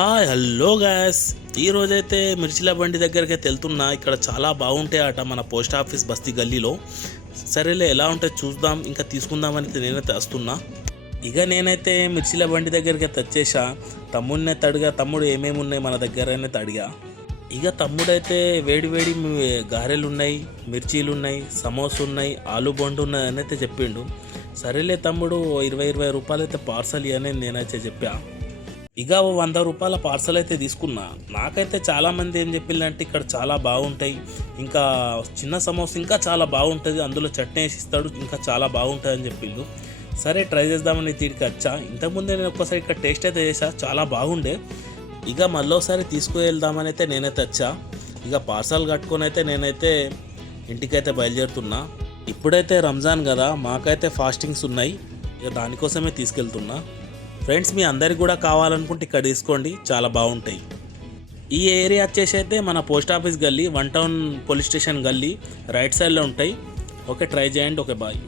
Hi hello gas. ఈరోజైతే మిర్చిల బండి దగ్గరికి అయితే వెళ్తున్నా. ఇక్కడ చాలా బాగుంటాయి అట మన పోస్ట్ ఆఫీస్ బస్తీ గల్లీలో. సరేలే ఎలా ఉంటే చూద్దాం, ఇంకా తీసుకుందామని నేనైతే వస్తున్నా. నేనైతే మిర్చిల బండి దగ్గరికి అయితే వచ్చేసా. తమ్ముడిని అయితే అడిగా, తమ్ముడు ఏమేమి ఉన్నాయి మన దగ్గర అయితే అడిగా. తమ్ముడైతే వేడి వేడి గారెలు ఉన్నాయి, మిర్చీలు ఉన్నాయి, సమోసా ఉన్నాయి, ఆలు బొండు ఉన్నాయి అని అయితే చెప్పిండు. సరేలే తమ్ముడు 20 రూపాయలు అయితే పార్సల్ ఇవ్వని నేనైతే చెప్పా. 100 రూపాయల పార్సల్ అయితే తీసుకున్నా. నాకైతే చాలామంది ఏం చెప్పిందంటే ఇక్కడ చాలా బాగుంటాయి, ఇంకా చిన్న సమోసా ఇంకా చాలా బాగుంటుంది, అందులో చట్నీ వేసి ఇస్తాడు, ఇంకా చాలా బాగుంటుంది అని చెప్పిండు. సరే ట్రై చేద్దామని తీడికి వచ్చా. ఇంతకుముందే నేను ఒక్కసారి ఇక్కడ టేస్ట్ అయితే చేసా, చాలా బాగుండే. మళ్ళీసారి తీసుకువెళ్దామని అయితే నేనైతే వచ్చా. పార్సల్ కట్టుకొని అయితే నేనైతే ఇంటికైతే బయలుదేరుతున్నా. ఇప్పుడైతే రంజాన్ కదా, మాకైతే ఫాస్టింగ్స్ ఉన్నాయి, దానికోసమే తీసుకెళ్తున్నా. ఫ్రెండ్స్, మీ అందరికి కూడా కావాలనుకుంటే ఇక్కడ తీసుకోండి, చాలా బాగుంటాయి. ఈ ఏరియా వచ్చేసి అయితే మన పోస్ట్ ఆఫీస్ గల్లీ, 1 టౌన్ పోలీస్ స్టేషన్ గల్లీ రైట్ సైడ్లో ఉంటాయి. ఓకే, ట్రై చేయండి. Okay, bye.